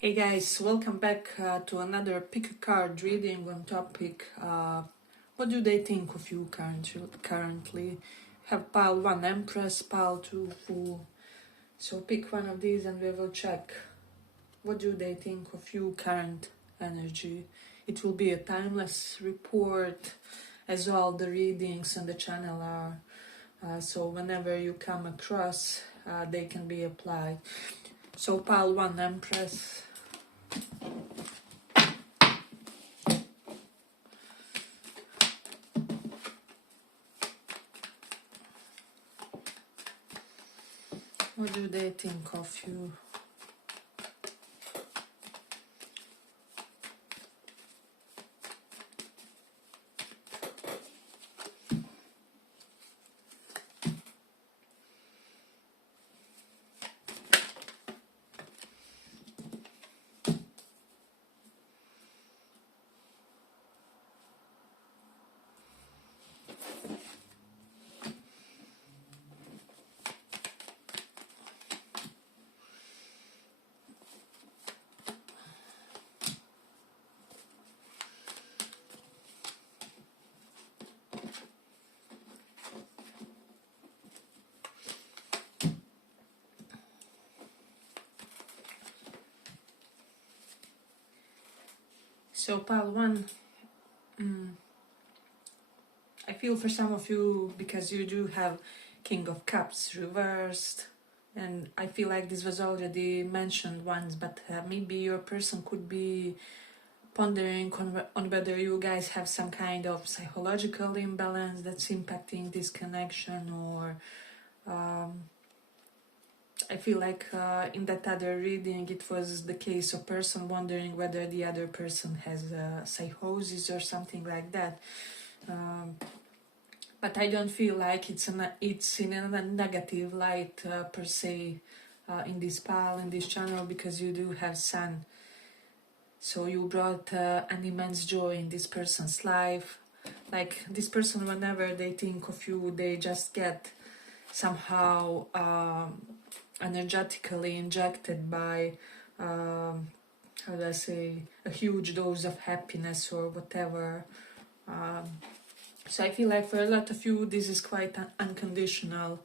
Hey guys, welcome back to another pick a card reading on topic what do they think of you currently. Have pile 1 Empress, pile 2 Fool. So pick one of these and we will check what do they think of you current energy. It will be a timeless report, as all the readings on the channel are. So whenever you come across, they can be applied. So pile 1 Empress. What do they think of you? So pile 1, I feel for some of you, because you do have King of Cups reversed, and I feel like this was already mentioned once, but maybe your person could be pondering on whether you guys have some kind of psychological imbalance that's impacting this connection, or I feel like in that other reading it was the case of person wondering whether the other person has psychosis or something like that. But I don't feel like it's in a negative light per se in this pile, in this channel, because you do have Sun. So you brought an immense joy in this person's life. Like this person, whenever they think of you, they just get somehow energetically injected by, how do I say, a huge dose of happiness or whatever. So I feel like for a lot of you, this is quite unconditional,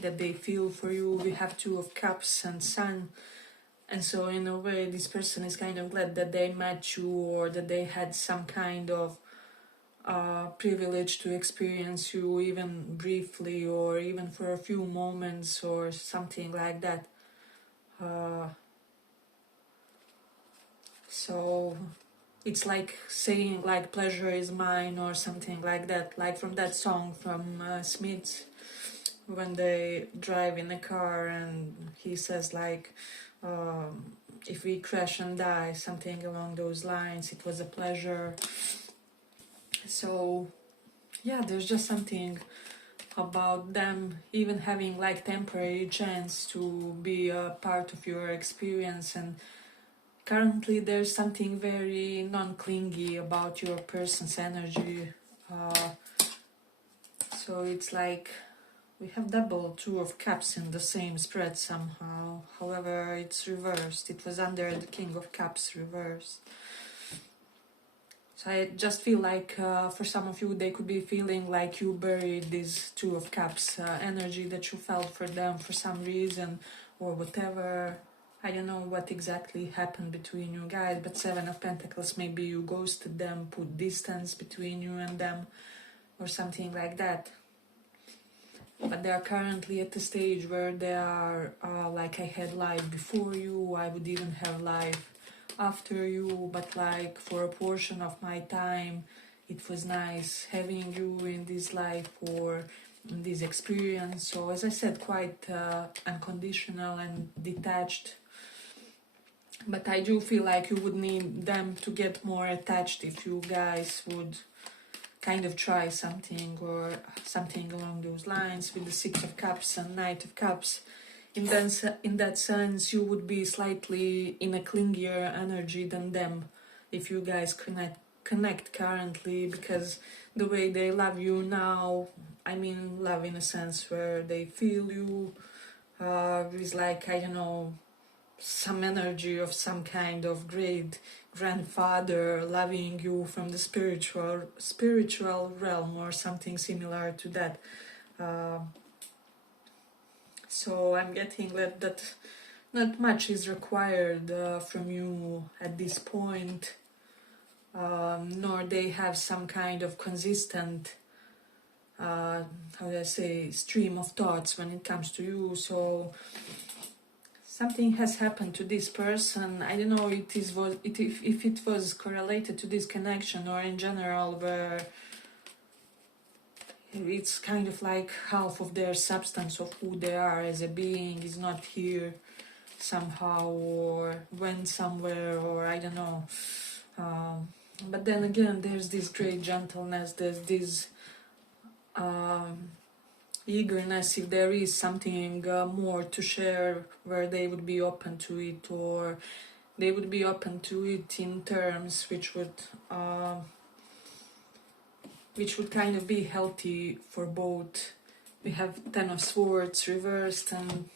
that they feel for you. We have 2 of Cups and Sun. And so in a way, this person is kind of glad that they met you, or that they had some kind of privilege to experience you, even briefly, or even for a few moments, or something like that. So it's like saying like pleasure is mine or something like that, like from that song from Smiths, when they drive in a car and he says like, if we crash and die, something along those lines, it was a pleasure. So yeah, there's just something about them even having like temporary chance to be a part of your experience, and currently there's something very non-clingy about your person's energy. So it's like we have double 2 of Cups in the same spread somehow. However, it's reversed. It was under the King of Cups reversed. So I just feel like for some of you, they could be feeling like you buried this 2 of Cups energy that you felt for them for some reason or whatever. I don't know what exactly happened between you guys, but 7 of Pentacles, maybe you ghosted them, put distance between you and them, or something like that. But they are currently at the stage where they are like, I had life before you, I would even have life after you, but like for a portion of my time it was nice having you in this life or in this experience. So as I said, quite unconditional and detached. But I do feel like you would need them to get more attached if you guys would kind of try something or something along those lines with the 6 of Cups and Knight of Cups. In that sense, you would be slightly in a clingier energy than them if you guys connect currently, because the way they love you now, I mean love in a sense where they feel you, is like, I don't know, some energy of some kind of great grandfather loving you from the spiritual realm or something similar to that. So I'm getting that not much is required from you at this point, nor they have some kind of consistent, how do I say, stream of thoughts when it comes to you. So something has happened to this person. I don't know if it was correlated to this connection or in general, where it's kind of like half of their substance of who they are as a being is not here somehow, or went somewhere, or I don't know. But then again, there's this great gentleness, there's this eagerness if there is something more to share, where they would be open to it, or they would be open to it in terms which would kind of be healthy for both. We have Ten of Swords reversed and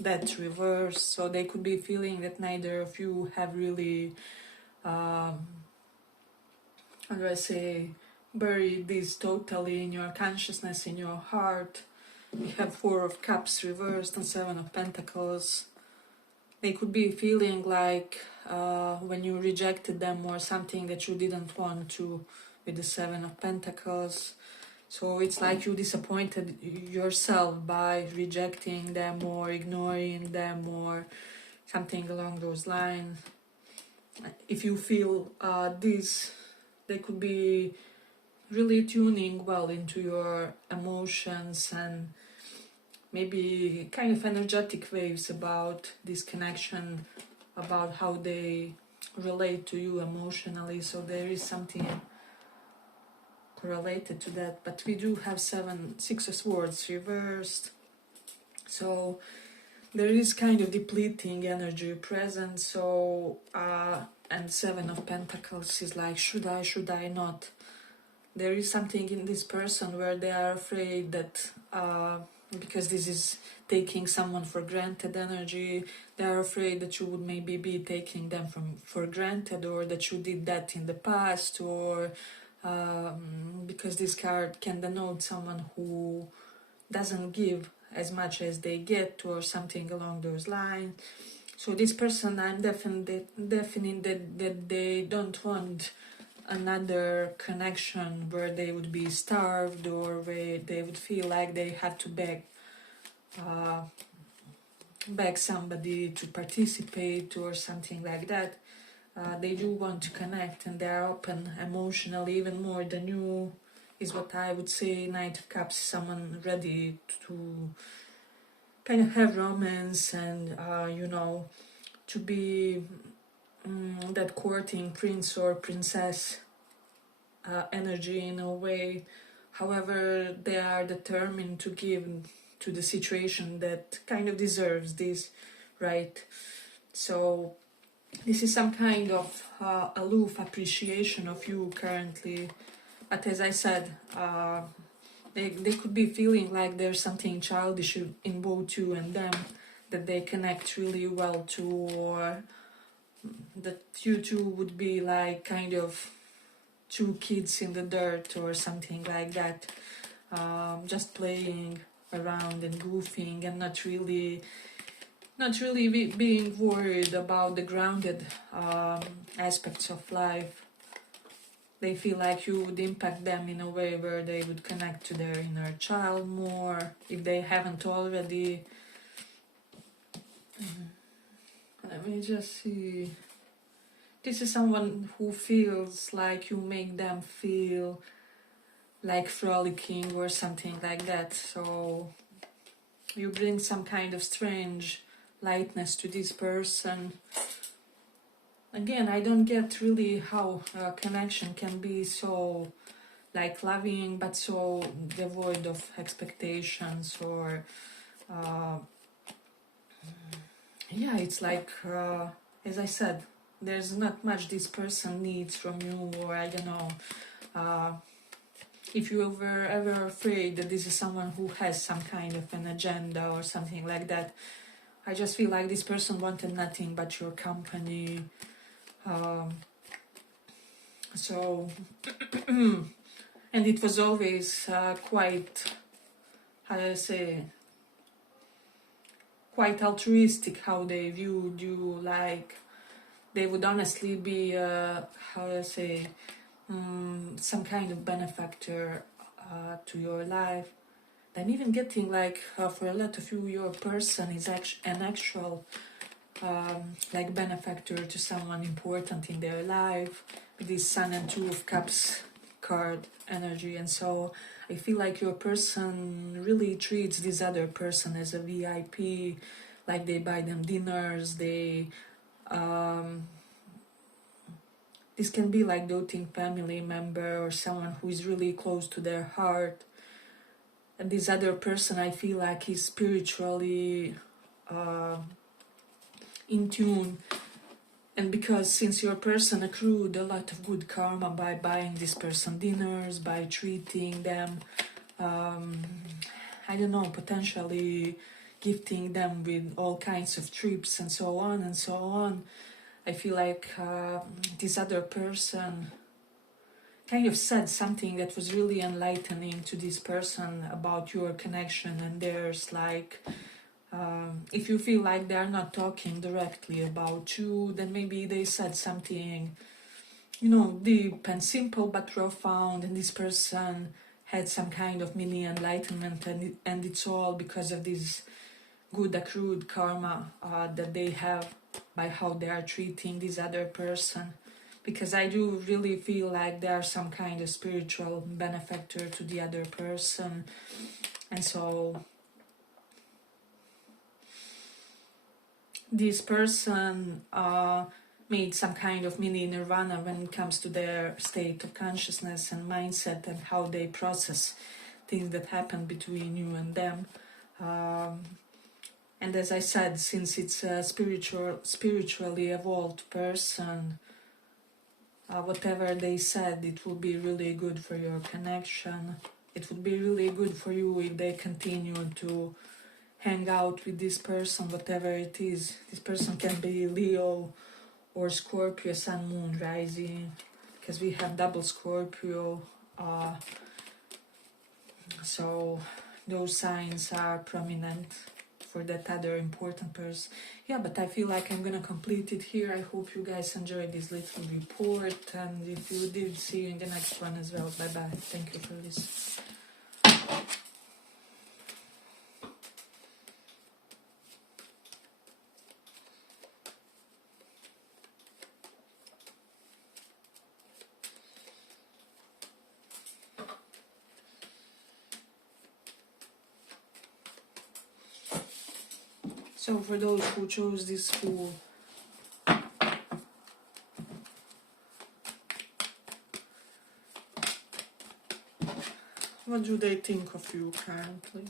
that reversed, so they could be feeling that neither of you have really, how do I say, buried this totally in your consciousness, in your heart. We have Four of Cups reversed and Seven of Pentacles. They could be feeling like when you rejected them or something that you didn't want to, with the Seven of Pentacles. So it's like you disappointed yourself by rejecting them or ignoring them or something along those lines. If you feel this, they could be really tuning well into your emotions and maybe kind of energetic waves about this connection, about how they relate to you emotionally. So there is something correlated to that. But we do have Six of Swords reversed, so there is kind of depleting energy present. So and Seven of Pentacles is like, should I not? There is something in this person where they are afraid that because this is taking someone for granted energy, they are afraid that you would maybe be taking them for granted, or that you did that in the past, or because this card can denote someone who doesn't give as much as they get, or something along those lines. So this person, I'm definitely that they don't want another connection where they would be starved, or where they would feel like they have to beg somebody to participate or something like that. They do want to connect, and they are open emotionally even more than you, is what I would say. Knight of Cups, someone ready to kind of have romance and to be that courting prince or princess energy in a way. However, they are determined to give to the situation that kind of deserves this, right? So this is some kind of aloof appreciation of you currently. But as I said, they could be feeling like there's something childish in both you and them, that they connect really well to, or that you two would be like kind of two kids in the dirt or something like that, just playing around and goofing, and not really being worried about the grounded aspects of life. They feel like you would impact them in a way where they would connect to their inner child more, if they haven't already. Let me just see. This is someone who feels like you make them feel like frolicking or something like that. So you bring some kind of strange lightness to this person. Again, I don't get really how a connection can be so like loving, but so devoid of expectations, or yeah, it's like as I said, there's not much this person needs from you, or I don't know. If you were ever afraid that this is someone who has some kind of an agenda or something like that, I just feel like this person wanted nothing but your company. So and it was always quite, how do I say, quite altruistic how they viewed you. Like they would honestly be how do I say, some kind of benefactor to your life. And even getting like for a lot of you, your person is an actual like benefactor to someone important in their life, with this Sun and Two of Cups card energy. And so I feel like your person really treats this other person as a VIP, like they buy them dinners, they this can be like doting family member or someone who is really close to their heart. And this other person, I feel like, is spiritually in tune. And because since your person accrued a lot of good karma by buying this person dinners, by treating them, I don't know, potentially gifting them with all kinds of trips and so on and so on, I feel like this other person kind of said something that was really enlightening to this person about your connection and theirs. Like if you feel like they're not talking directly about you, then maybe they said something, you know, deep and simple but profound, and this person had some kind of mini enlightenment, and it's all because of this good accrued karma that they have by how they are treating this other person. Because I do really feel like they are some kind of spiritual benefactor to the other person. And so this person made some kind of mini nirvana when it comes to their state of consciousness and mindset and how they process things that happen between you and them. And as I said, since it's a spiritually evolved person, whatever they said, it would be really good for your connection. It would be really good for you if they continue to hang out with this person, whatever it is. This person can be Leo or Scorpio, Sun, Moon, Rising, because we have double Scorpio. So those signs are prominent for that other important person. Yeah, but I feel like I'm gonna complete it here. I hope you guys enjoyed this little report, and if you did, see you in the next one as well. Bye bye. Thank you for this. So for those who chose this Fool, what do they think of you currently?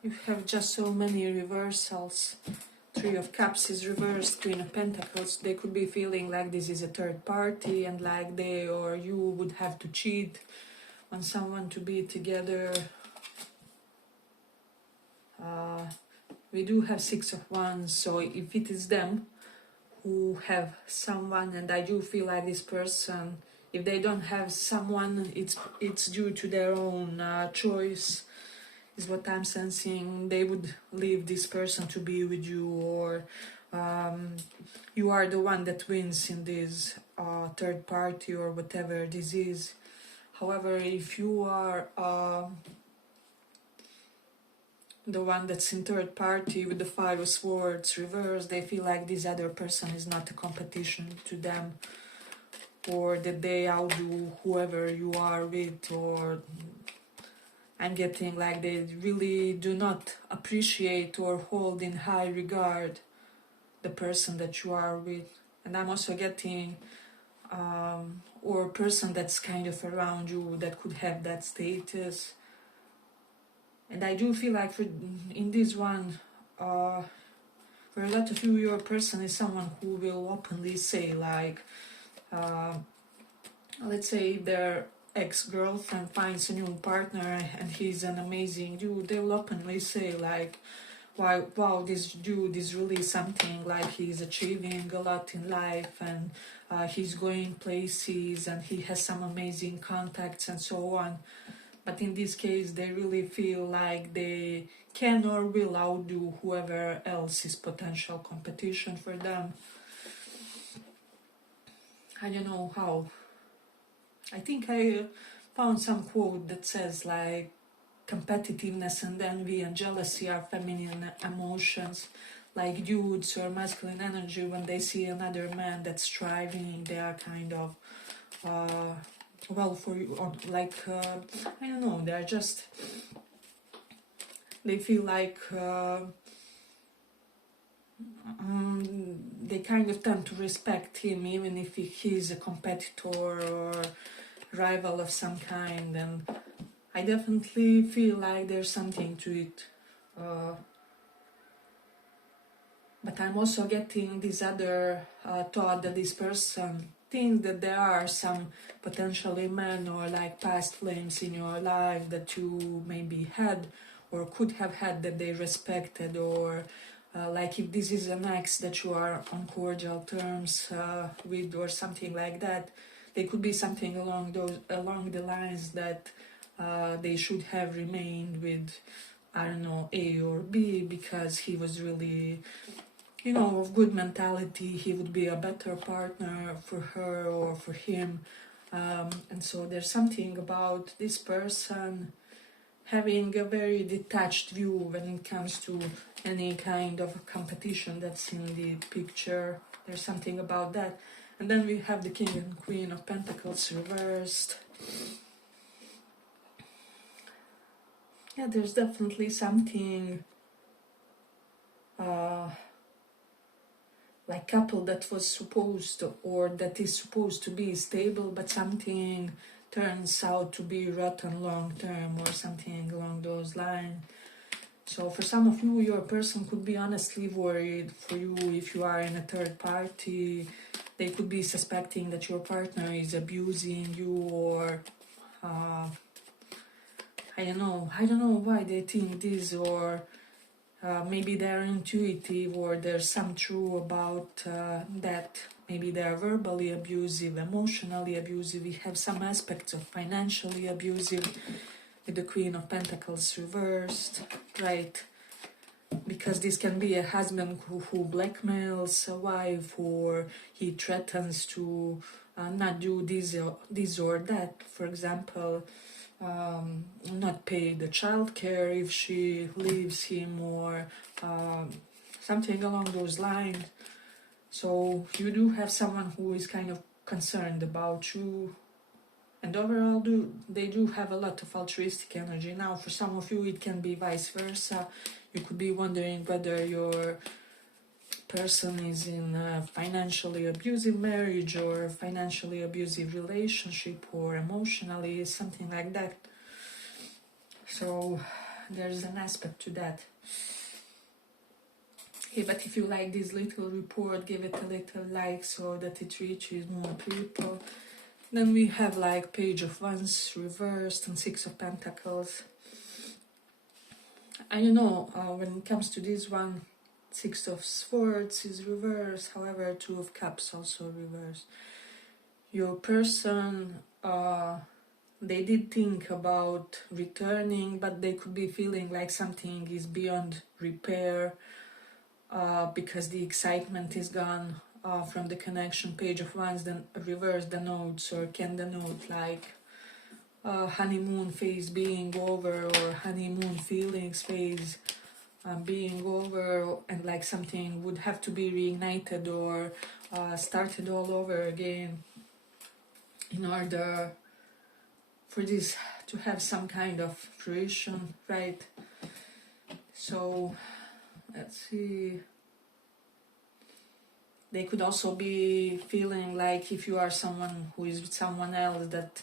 You have just so many reversals. Three of Cups is reversed, Queen of Pentacles. They could be feeling like this is a third party and like they or you would have to cheat on someone to be together. We do have Six of Wands, so if it is them who have someone, and I do feel like this person, if they don't have someone, it's due to their own choice, is what I'm sensing. They would leave this person to be with you, or you are the one that wins in this third party or whatever this is. However, if you are the one that's in third party with the Five of Swords reversed, they feel like this other person is not a competition to them. or that they outdo whoever you are with, or I'm getting like they really do not appreciate or hold in high regard the person that you are with. And I'm also getting or person that's kind of around you that could have that status. And I do feel like in this one, for a lot of you, your person is someone who will openly say like, let's say their ex-girlfriend finds a new partner and he's an amazing dude, they will openly say like, wow, this dude is really something, like he's achieving a lot in life, and he's going places and he has some amazing contacts and so on. But in this case, they really feel like they can or will outdo whoever else is potential competition for them. I don't know how. I think I found some quote that says like, competitiveness and envy and jealousy are feminine emotions. Like dudes or masculine energy, when they see another man that's striving, they are kind of well for you, or like I don't know, they're just, they feel like they kind of tend to respect him even if he's a competitor or rival of some kind. And I definitely feel like there's something to it. But I'm also getting this other thought that this person thinks that there are some potentially men or like past flames in your life that you maybe had or could have had that they respected, or like if this is an ex that you are on cordial terms with or something like that, there could be something along the lines that they should have remained with, I don't know, A or B, because he was really, you know, of good mentality, he would be a better partner for her or for him. And so there's something about this person having a very detached view when it comes to any kind of competition that's in the picture. There's something about that. And then we have the King and Queen of Pentacles reversed. Yeah, there's definitely something like couple that was supposed to, or that is supposed to be stable, but something turns out to be rotten long term or something along those lines. So for some of you, your person could be honestly worried for you if you are in a third party. They could be suspecting that your partner is abusing you, or I don't know why they think this, or maybe they're intuitive, or there's some true about that. Maybe they're verbally abusive, emotionally abusive. We have some aspects of financially abusive with the Queen of Pentacles reversed, right? Because this can be a husband who blackmails a wife, or he threatens to not do this or that. For example, not pay the childcare if she leaves him, or something along those lines. So you do have someone who is kind of concerned about you, and overall they do have a lot of altruistic energy. Now for some of you it can be vice versa. You could be wondering whether your person is in a financially abusive marriage or financially abusive relationship, or emotionally, something like that. So there's an aspect to that. Okay, but if you like this little report, give it a little like so that it reaches more people. Then we have like Page of Wands reversed and Six of Pentacles. I don't know, when it comes to this one, Six of Swords is reversed, however Two of Cups also reversed. Your person, they did think about returning, but they could be feeling like something is beyond repair, because the excitement is gone from the connection. Page of Wands, then reverse the notes, or can denote like honeymoon phase being over, or honeymoon feelings phase being over, and like something would have to be reignited or started all over again. in order for this to have some kind of fruition, right? So let's see. They could also be feeling like if you are someone who is with someone else, that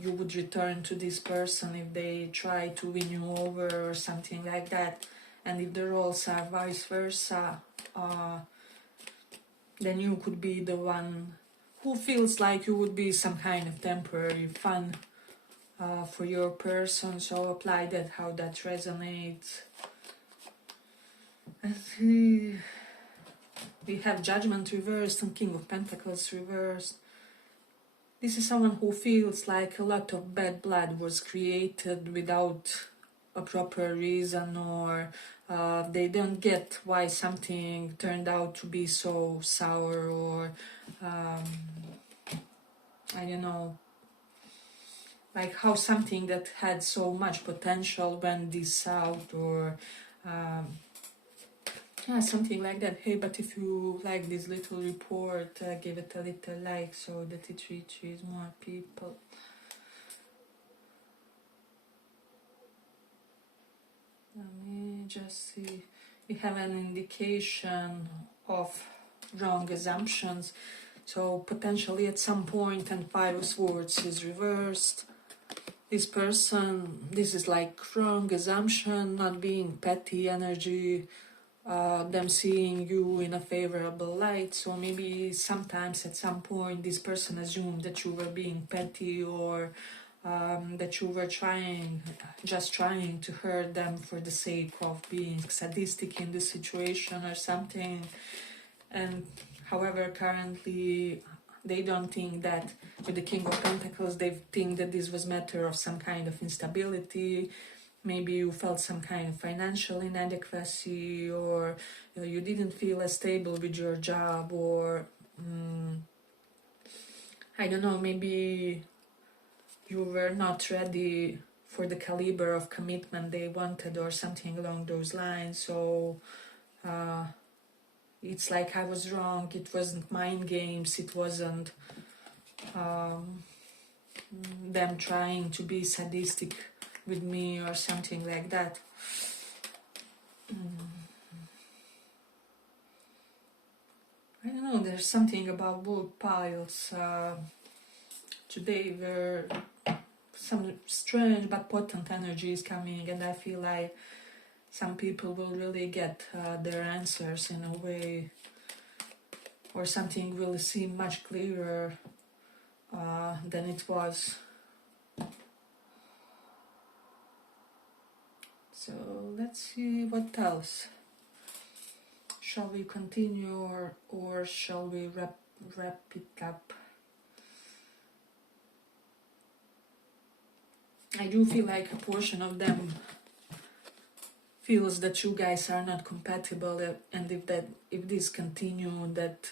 you would return to this person if they try to win you over or something like that. And if the roles are vice versa, then you could be the one who feels like you would be some kind of temporary fun for your person. So apply that, how that resonates. And we have Judgment reversed and King of Pentacles reversed. This is someone who feels like a lot of bad blood was created without a proper reason, or they don't get why something turned out to be so sour, or I don't know, like how something that had so much potential went this out, or yeah, something like that. Hey, but if you like this little report, give it a little like so that it reaches more people. Let me just see. We have an indication of wrong assumptions. So potentially at some point, and Five of Swords is reversed. This person, this is like wrong assumption, not being petty energy, them seeing you in a favorable light. So maybe sometimes at some point this person assumed that you were being petty, or that you were just trying to hurt them for the sake of being sadistic in the situation or something. And however, currently they don't think that. With the King of Pentacles, they think that this was matter of some kind of instability. Maybe you felt some kind of financial inadequacy, or you didn't feel as stable with your job, or I don't know, maybe you were not ready for the caliber of commitment they wanted, or something along those lines. So it's like I was wrong, it wasn't mind games, it wasn't them trying to be sadistic with me or something like that. I don't know, there's something about both piles today where some strange but potent energy is coming, and I feel like some people will really get their answers in a way, or something will seem much clearer than it was. So let's see what else. Shall we continue, or shall we wrap it up? I do feel like a portion of them feels that you guys are not compatible, and if this continue, that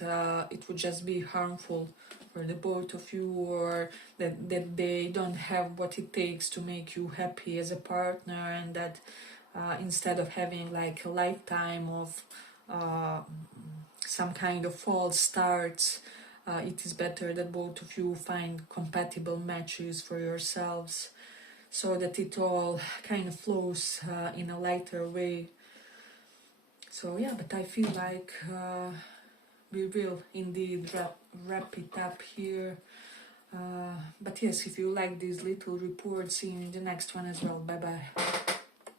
it would just be harmful for the both of you, or that they don't have what it takes to make you happy as a partner, and that instead of having like a lifetime of some kind of false starts, it is better that both of you find compatible matches for yourselves, so that it all kind of flows in a lighter way. So yeah, but I feel like we will indeed wrap it up here. But yes, if you like these little reports, see you in the next one as well. Bye bye.